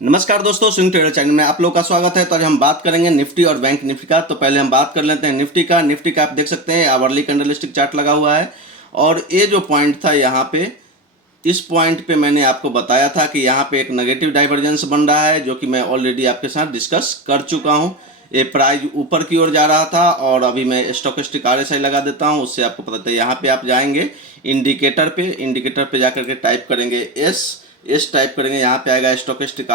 नमस्कार दोस्तों, swing trader channel में आप लोग का स्वागत है। तो आज हम बात करेंगे निफ्टी और बैंक निफ्टी का। तो पहले हम बात कर लेते हैं निफ्टी का। निफ्टी का आप देख सकते हैं आवरली कैंडलस्टिक चार्ट लगा हुआ है और ये जो पॉइंट था यहाँ पे, इस पॉइंट पे मैंने आपको बताया था कि यहाँ पे एक नेगेटिव डाइवर्जेंस बन रहा है, जो कि मैं ऑलरेडी आपके साथ डिस्कस कर चुका हूँ। ये प्राइस ऊपर की ओर जा रहा था और अभी मैं स्टॉकेस्टिक RSI लगा देता हूँ, उससे आपको पता चलता है। यहाँ पे आप जाएंगे इंडिकेटर पे जाकर के टाइप करेंगे एस टाइप करेंगे, यहाँ पे आएगा स्टॉकेस्टिक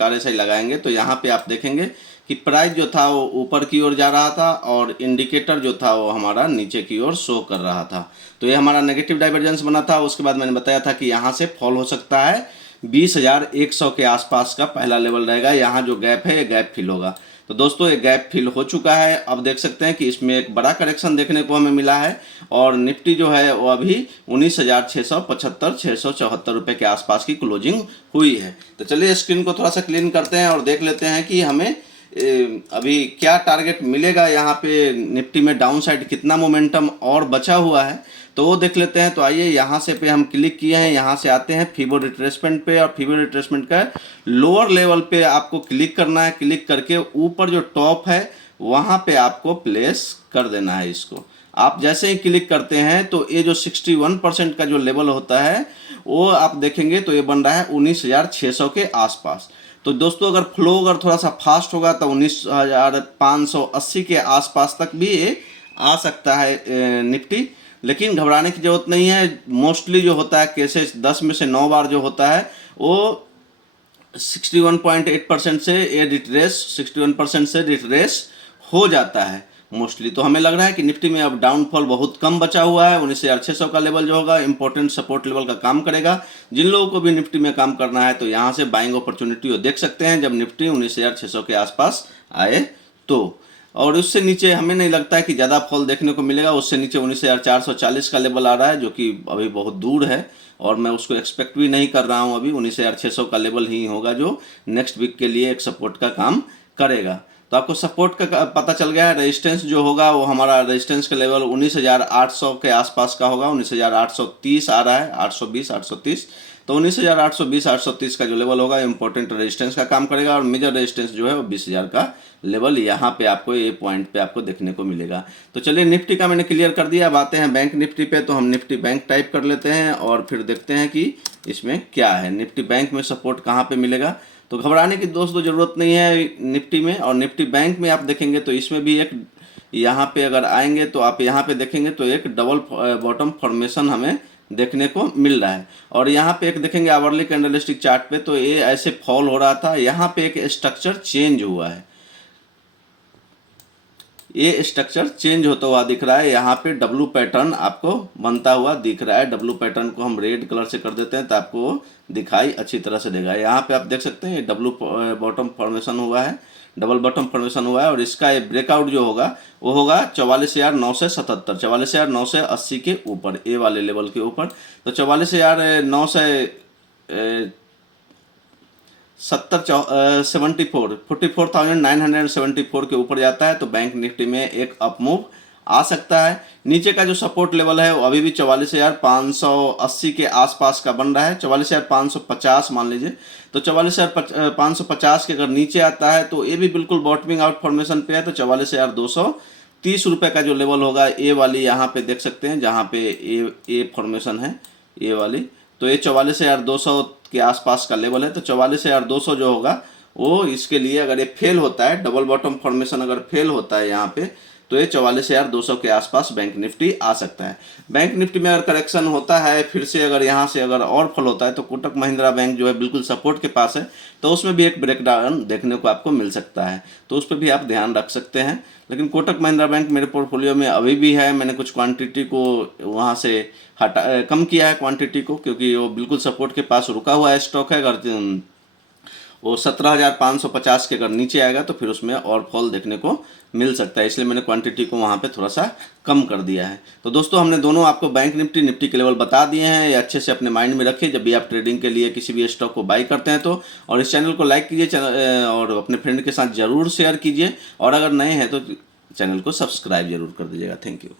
RSI लगाएंगे तो यहाँ पे आप देखेंगे कि प्राइस जो था वो ऊपर की ओर जा रहा था और इंडिकेटर जो था वो हमारा नीचे की ओर शो कर रहा था। तो ये हमारा नेगेटिव डाइवर्जेंस बना था। उसके बाद मैंने बताया था कि यहाँ से फॉल हो सकता है 20,100 के आसपास का पहला लेवल रहेगा। यहाँ जो गैप है ये गैप फिल होगा। तो दोस्तों ये गैप फिल हो चुका है। अब देख सकते हैं कि इसमें एक बड़ा करेक्शन देखने को हमें मिला है और निफ्टी जो है वो अभी 19,675-674 रुपये के आसपास की क्लोजिंग हुई है। तो चलिए स्क्रीन को थोड़ा सा क्लीन करते हैं और देख लेते हैं कि हमें अभी क्या टारगेट मिलेगा। यहाँ पे निफ्टी में डाउन साइड कितना मोमेंटम और बचा हुआ है तो वो देख लेते हैं। तो आइए यहाँ से पे हम क्लिक किए हैं, यहाँ से आते हैं फीबो रिट्रेसमेंट पे और फीबो रिट्रेसमेंट का लोअर लेवल पे आपको क्लिक करना है। क्लिक करके ऊपर जो टॉप है वहाँ पे आपको प्लेस कर देना है इसको। आप जैसे ही क्लिक करते हैं तो ये जो 61% का जो लेवल होता है वो आप देखेंगे तो ये बन रहा है 19,600 के आसपास। तो दोस्तों अगर फ्लो अगर थोड़ा सा फास्ट होगा तो 19,580 के आसपास तक भी ये आ सकता है निफ्टी, लेकिन घबराने की ज़रूरत नहीं है। मोस्टली जो होता है केसेस 10 में से 9 बार जो होता है वो 61.8% से ये रिट्रेस 61% से रिट्रेस हो जाता है मोस्टली। तो हमें लग रहा है कि निफ्टी में अब डाउनफॉल बहुत कम बचा हुआ है। 19,600 का लेवल जो होगा इंपॉर्टेंट सपोर्ट लेवल का काम करेगा। जिन लोगों को भी निफ्टी में काम करना है तो यहाँ से बाइंग अपॉर्चुनिटी देख सकते हैं जब निफ्टी 19,600 के आसपास आए तो। और उससे नीचे हमें नहीं लगता है कि ज़्यादा फॉल देखने को मिलेगा। उससे नीचे 19,440 का लेवल आ रहा है जो कि अभी बहुत दूर है और मैं उसको एक्सपेक्ट भी नहीं कर रहा हूँ। अभी 19,600 का लेवल ही होगा जो नेक्स्ट वीक के लिए एक सपोर्ट का काम करेगा। तो आपको सपोर्ट का पता चल गया है। रेजिस्टेंस जो होगा वो हमारा रेजिस्टेंस का लेवल 19,800 के आसपास का होगा। 19,830 आ रहा है, 820 830। तो 19,820 830 का जो लेवल होगा इंपॉर्टेंट रेजिस्टेंस का काम करेगा और मेजर रेजिस्टेंस जो है वो 20,000 का लेवल यहाँ पे आपको ये पॉइंट पे आपको देखने को मिलेगा। तो चलिए निफ्टी का मैंने क्लियर कर दिया। अब आते हैं बैंक निफ्टी पे। तो हम निफ्टी बैंक टाइप कर लेते हैं और फिर देखते हैं कि इसमें क्या है। निफ्टी बैंक में सपोर्ट कहाँ पे मिलेगा। तो घबराने की दोस्तों ज़रूरत नहीं है निफ्टी में। और निफ्टी बैंक में आप देखेंगे तो इसमें भी एक, यहाँ पे अगर आएंगे तो आप यहाँ पे देखेंगे तो एक डबल बॉटम फॉर्मेशन हमें देखने को मिल रहा है। और यहाँ पे एक देखेंगे आवरली कैंडलस्टिक चार्ट पे तो ये ऐसे फॉल हो रहा था, यहाँ पे एक स्ट्रक्चर चेंज हुआ है। ये स्ट्रक्चर चेंज होता हुआ दिख रहा है। यहाँ पे डब्लू पैटर्न आपको बनता हुआ दिख रहा है। डब्लू पैटर्न को हम रेड कलर से कर देते हैं तो आपको दिखाई अच्छी तरह से देगा। यहाँ पे आप देख सकते हैं ये डब्लू बॉटम फॉर्मेशन हुआ है, डबल बॉटम फॉर्मेशन हुआ है और इसका ये ब्रेकआउट जो होगा वो होगा 44,977 44,980 के ऊपर, ए वाले लेवल के ऊपर। तो 44,974 के ऊपर जाता है तो बैंक निफ्टी में एक अप मूव आ सकता है। नीचे का जो सपोर्ट लेवल है वो अभी भी 44,580 के आसपास का बन रहा है, 44,550 मान लीजिए। तो 44,550 के अगर नीचे आता है तो ये भी बिल्कुल बॉटमिंग आउट फॉर्मेशन पे है। तो 44,230 रुपये का जो लेवल होगा ए वाली, यहाँ पे देख सकते हैं जहाँ पे ए फॉर्मेशन है ए वाली, तो ये 44,200 के आसपास का लेवल है। तो 44,200 जो होगा वो इसके लिए अगर ये फेल होता है, डबल बॉटम फॉर्मेशन अगर फेल होता है यहाँ पे, तो ये 44,200 के आसपास बैंक निफ्टी आ सकता है। बैंक निफ्टी में अगर करेक्शन होता है फिर से, अगर यहाँ से अगर और फॉल होता है तो कोटक महिंद्रा बैंक जो है बिल्कुल सपोर्ट के पास है, तो उसमें भी एक ब्रेकडाउन देखने को आपको मिल सकता है। तो उस पर भी आप ध्यान रख सकते हैं। लेकिन कोटक महिंद्रा बैंक मेरे पोर्टफोलियो में अभी भी है। मैंने कुछ क्वांटिटी को वहाँ से कम किया है क्वांटिटी को, क्योंकि वो बिल्कुल सपोर्ट के पास रुका हुआ है स्टॉक है। अगर वो 17,550 के अगर नीचे आएगा तो फिर उसमें और फॉल देखने को मिल सकता है, इसलिए मैंने क्वांटिटी को वहाँ पे थोड़ा सा कम कर दिया है। तो दोस्तों हमने दोनों आपको बैंक निफ्टी के लेवल बता दिए हैं। ये अच्छे से अपने माइंड में रखिए जब भी आप ट्रेडिंग के लिए किसी भी स्टॉक को बाई करते हैं तो। और इस चैनल को लाइक कीजिए और अपने फ्रेंड के साथ ज़रूर शेयर कीजिए और अगर नए हैं तो चैनल को सब्सक्राइब जरूर कर दीजिएगा। Thank you.